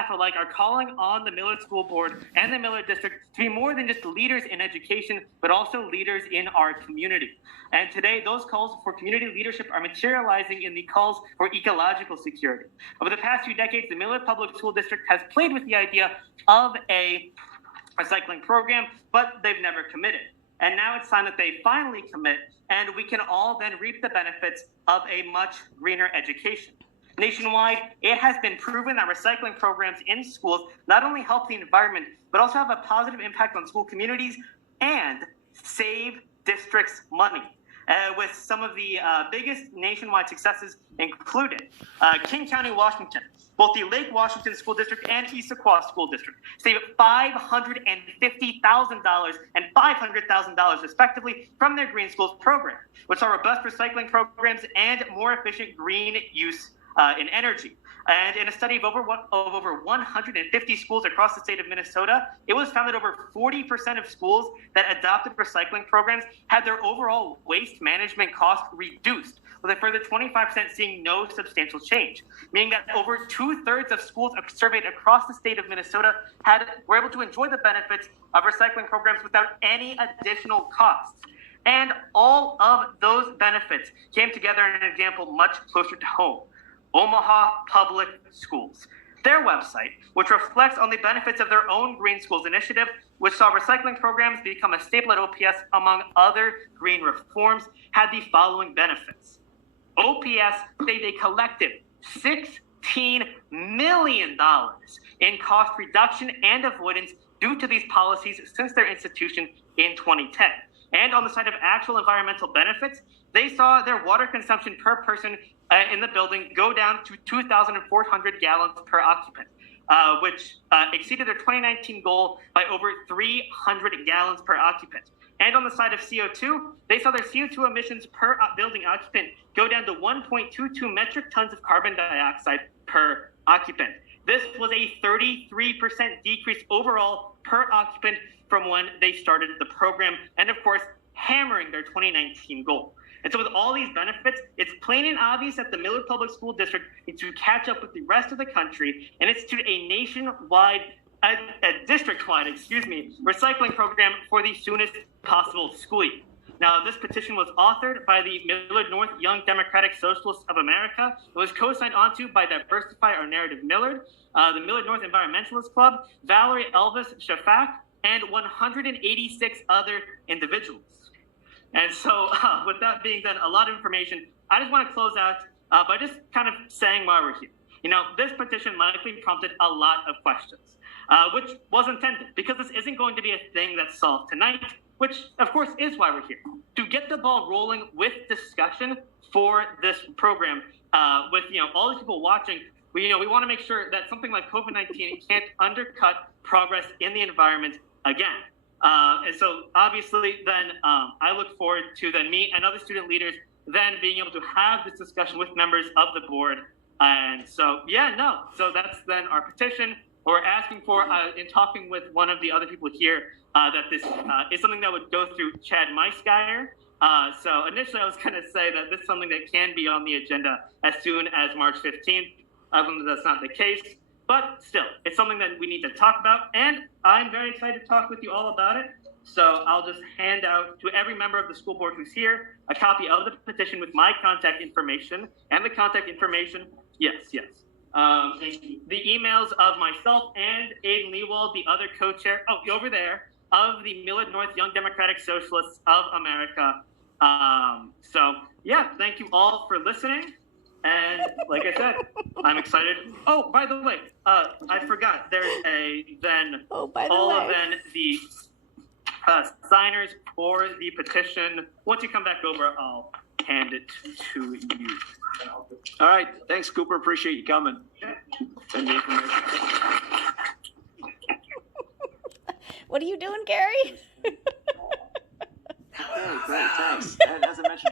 staff alike are calling on the Millard School Board and the Millard District to be more than just leaders in education, but also leaders in our community. And today, those calls for community leadership are materializing in the calls for ecological security. Over the past few decades, the Millard Public School District has played with the idea of a recycling program, but they've never committed. And now it's time that they finally commit, and we can all then reap the benefits of a much greener education. Nationwide, it has been proven that recycling programs in schools not only help the environment, but also have a positive impact on school communities and save districts money. With some of the biggest nationwide successes included King County, Washington. Both the Lake Washington School District and Issaquah School District saved $550,000 and $500,000 respectively from their Green Schools program, which saw robust recycling programs and more efficient green use in energy. And in a study of over 150 schools across the state of Minnesota, it was found that over 40% of schools that adopted recycling programs had their overall waste management cost reduced, with a further 25% seeing no substantial change, meaning that over 2/3 of schools surveyed across the state of Minnesota were able to enjoy the benefits of recycling programs without any additional costs. And all of those benefits came together in an example much closer to home: Omaha Public Schools. Their website, which reflects on the benefits of their own Green Schools initiative, which saw recycling programs become a staple at OPS among other green reforms, had the following benefits. OPS saved a collective $16 million in cost reduction and avoidance due to these policies since their institution in 2010. And on the side of actual environmental benefits, they saw their water consumption per person in the building go down to 2,400 gallons per occupant, which exceeded their 2019 goal by over 300 gallons per occupant. And on the side of CO2, they saw their CO2 emissions per building occupant go down to 1.22 metric tons of carbon dioxide per occupant. This was a 33% decrease overall per occupant from when they started the program, and of course, hammering their 2019 goal. And so with all these benefits, it's plain and obvious that the Millard Public School District needs to catch up with the rest of the country and institute a district-wide, recycling program for the soonest possible school year. Now, this petition was authored by the Millard North Young Democratic Socialists of America. It was co-signed onto by Diversify Our Narrative Millard, the Millard North Environmentalist Club, Valerie Elvis Shafak, and 186 other individuals. And so with that being done, a lot of information, I just want to close out by just kind of saying why we're here. You know, this petition likely prompted a lot of questions, which was intended, because this isn't going to be a thing that's solved tonight, which of course is why we're here, to get the ball rolling with discussion for this program. With all these people watching, we want to make sure that something like COVID-19 can't undercut progress in the environment again. And so obviously then I look forward to then me and other student leaders then being able to have this discussion with members of the board. And so, so that's then our petition. We're asking for, in talking with one of the other people here, that this is something that would go through Chad Meisgeier. So initially I was going to say that this is something that can be on the agenda as soon as March 15th. That's not the case. But still, it's something that we need to talk about, and I'm very excited to talk with you all about it. So I'll just hand out to every member of the school board who's here a copy of the petition with my contact information, and the contact information, the emails of myself and Aiden Leewald, the other co-chair, over there, of the Millard North Young Democratic Socialists of America. Thank you all for listening. And like I said, I'm excited. Oh, by the way, I forgot. There's the signers for the petition. Once you come back over, I'll hand it to you. All right. Thanks, Cooper. Appreciate you coming. Send me information. What are you doing, Gary? Great. Thanks. As I mentioned.